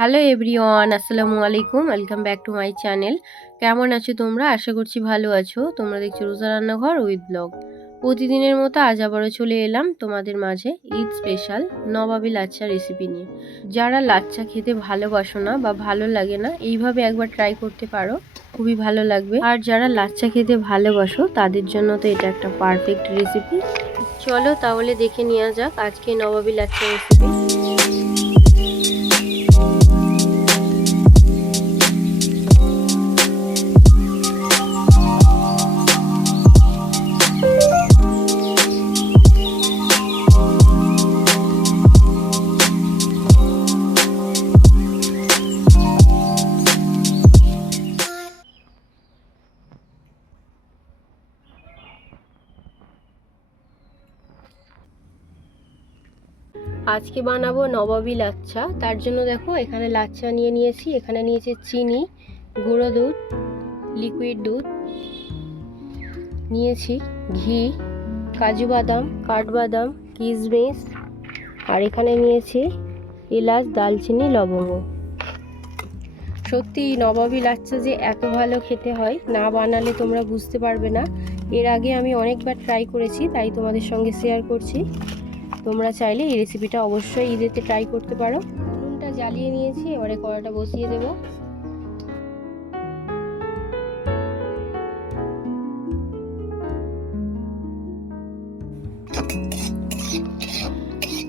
Hello everyone, আসসালামু আলাইকুম। Welcome back to my channel. কেমন আছো তোমরা? আশা করছি ভালো আছো। তোমরা দেখছো রোজা রান্নাঘর উইথ ব্লগ। প্রতিদিনের মতো আজ আবারও চলে এলাম তোমাদের মাঝে ঈদ স্পেশাল নবাবী লাচ্চা রেসিপি নিয়ে। যারা লাচ্চা খেতে ভালোবাসো না বা ভালো লাগে না, এইভাবে একবার ট্রাই করতে পারো, খুবই ভালো লাগবে। আর যারা লাচ্চা খেতে ভালোবাসো তাদের জন্য তো এটা একটা পারফেক্ট রেসিপি। চলো তাহলে দেখে নেওয়া যাক আজকে নবাবী লাচ্চা রেসিপি। আজকে বানাবো নবাবী লাচ্চা। তার জন্য দেখো এখানে লাচ্চা নিয়ে নিয়েছি। এখানে নিয়েছি চিনি, গুঁড়ো দুধ, লিকুইড দুধ, নিয়েছি ঘি, কাজু বাদাম, কাঠবাদাম, কিশমিশ, আর এখানে নিয়েছি এলাচ, দালচিনি, লবঙ্গ। সত্যি নবাবী লাচ্চা যে এত ভালো খেতে হয়, না বানালে তোমরা বুঝতে পারবে না। এর আগে আমি অনেকবার ট্রাই করেছি, তাই তোমাদের সঙ্গে শেয়ার করছি। তোমরা চাইলে এই রেসিপিটা অবশ্যই ঈদেতে ট্রাই করতে পারো। উনুনটা জ্বালিয়ে নিয়েছি, এবারে কড়াটা বসিয়ে দেব।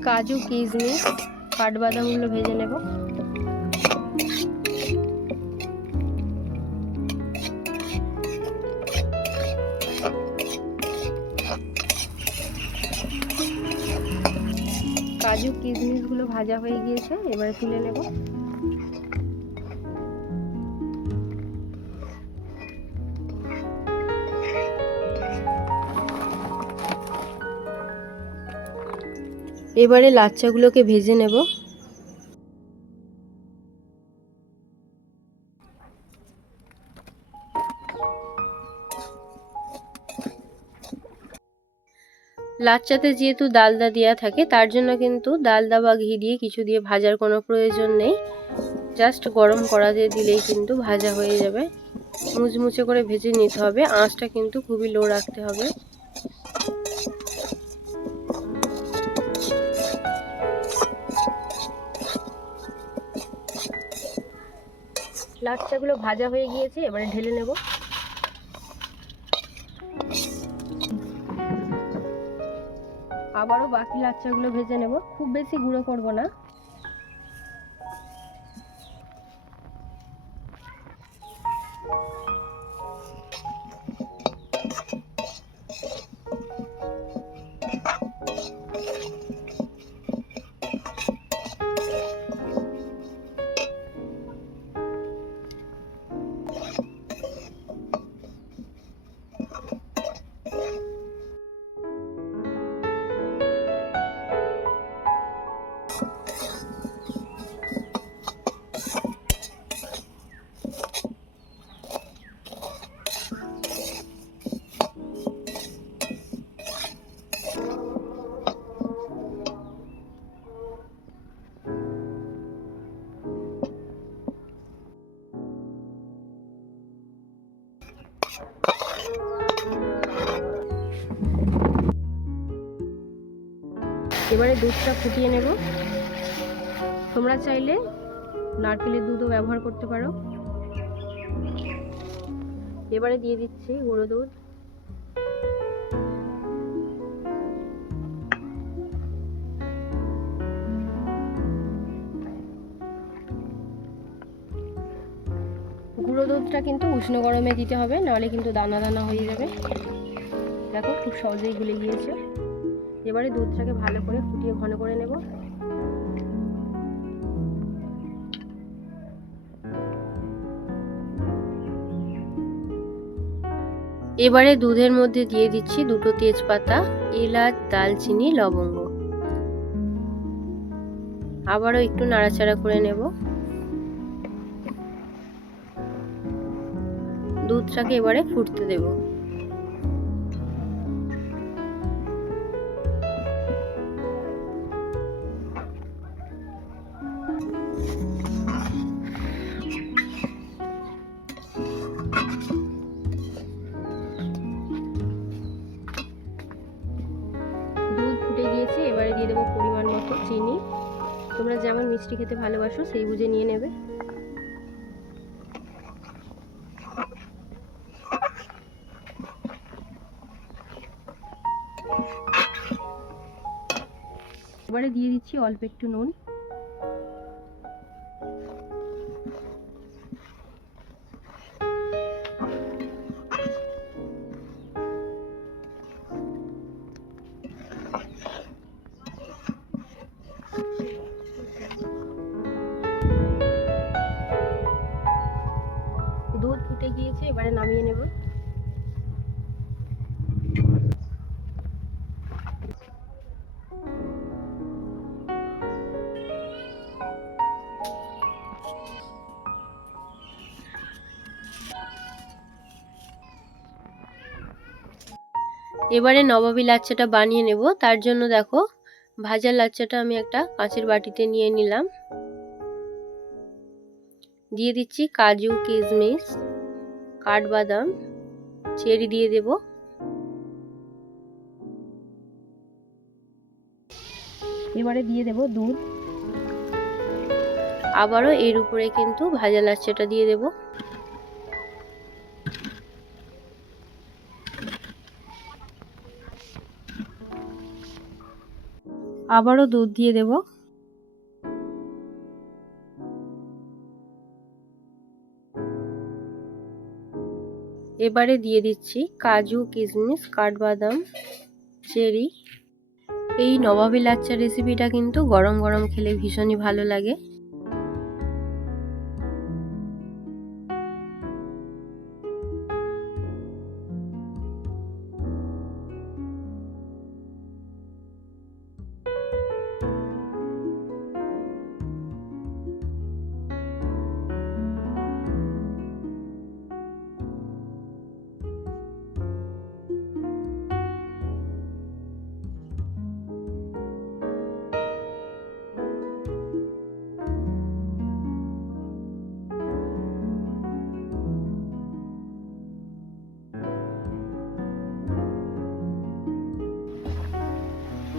কাজু, কিশমিশ, কাঠবাদামগুলো ভেজে নেব। কাজু কিশমিশগুলো ভাজা হয়ে গিয়েছে, এবারে তুলে নেব। এবারে লাচ্চাগুলোকে ভেজে নেব। লাচ্চাতে যেহেতু ডালদা দেওয়া থাকে, তার জন্য কিন্তু ডালদা বা ঘি দিয়ে কিছু দিয়ে ভাজার কোনো প্রয়োজন নেই। জাস্ট গরম কড়াতে দিলেই কিন্তু ভাজা হয়ে যাবে। মুচমুচে করে ভেজে নিতে হবে। আঁচটা কিন্তু খুবই লো রাখতে হবে। লাচ্চাগুলো ভাজা হয়ে গিয়েছে, এবারে ঢেলে নেব। আবারও বাকি লাচ্চাগুলো ভেজে নেব। খুব বেশি গুঁড়ো করব না। এবারে দুধটা ফুটিয়ে নেব। তোমরা চাইলে নারকেলের দুধও ব্যবহার করতে পারো। এবারে দিয়ে দিচ্ছি গুঁড়ো দুধ, গুঁড়ো দুধটা কিন্তু উষ্ণ গরমে দিতে হবে, নাহলে কিন্তু দানা দানা হয়ে যাবে। দেখো খুব সহজেই গুলে গিয়েছে। এবারে দুধটাকে ভালো করে ফুটিয়ে ঘন করে নেব। এবারে দুধের মধ্যে দিয়ে দিচ্ছি দুটো তেজপাতা, এলাচ, দালচিনি, লবঙ্গ। আবারও একটু নাড়াচাড়া করে নেব। দুধটাকে এবারে ফুটতে দেব। মিষ্টি খেতে ভালোবাসো সেই বুঝে নিয়ে নেবে। এবারে দিয়ে দিচ্ছি অল্প একটু নুন। দুধ ফুটে গিয়েছে, এবারে নামিয়ে নেব। এবারে নবাবী লাচ্চাটা বানিয়ে নেব। তার জন্য দেখো ভাজা লাচ্চাটা আমি একটা কাঁচের বাটিতে নিয়ে নিলাম। দিয়ে দিচ্ছি কাজু, কিশমিশ, কাঠবাদাম, চেরি দিয়ে দেব। এবারে দিয়ে দেব দুধ। আবারও এর উপরে কিন্তু ভাজা লাচ্চাটা দিয়ে দেব। আবারও দুধ দিয়ে দেব। এবারে দিয়ে দিচ্ছি কাজু, কিশমিশ, কাঠবাদাম, চেরি। এই নবাবী লাচ্চা রেসিপিটা কিন্তু গরম গরম খেলে ভীষণই ভালো লাগে।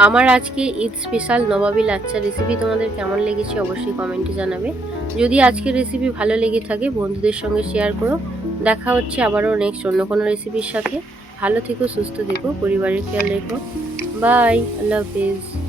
আমার আজকে ঈদ স্পেশাল নবাবী লাচ্চা রেসিপি তোমাদের কেমন লেগেছে অবশ্যই কমেন্টে জানাবে। যদি আজকের রেসিপি ভালো লেগে থাকে বন্ধুদের সঙ্গে শেয়ার করো। দেখা হচ্ছে আবারও নেক্সট অন্য কোনো রেসিপির সাথে। ভালো থেকো, সুস্থ থেকো, পরিবারের খেয়াল রেখো। বাই, আল্লাহ হাফেজ।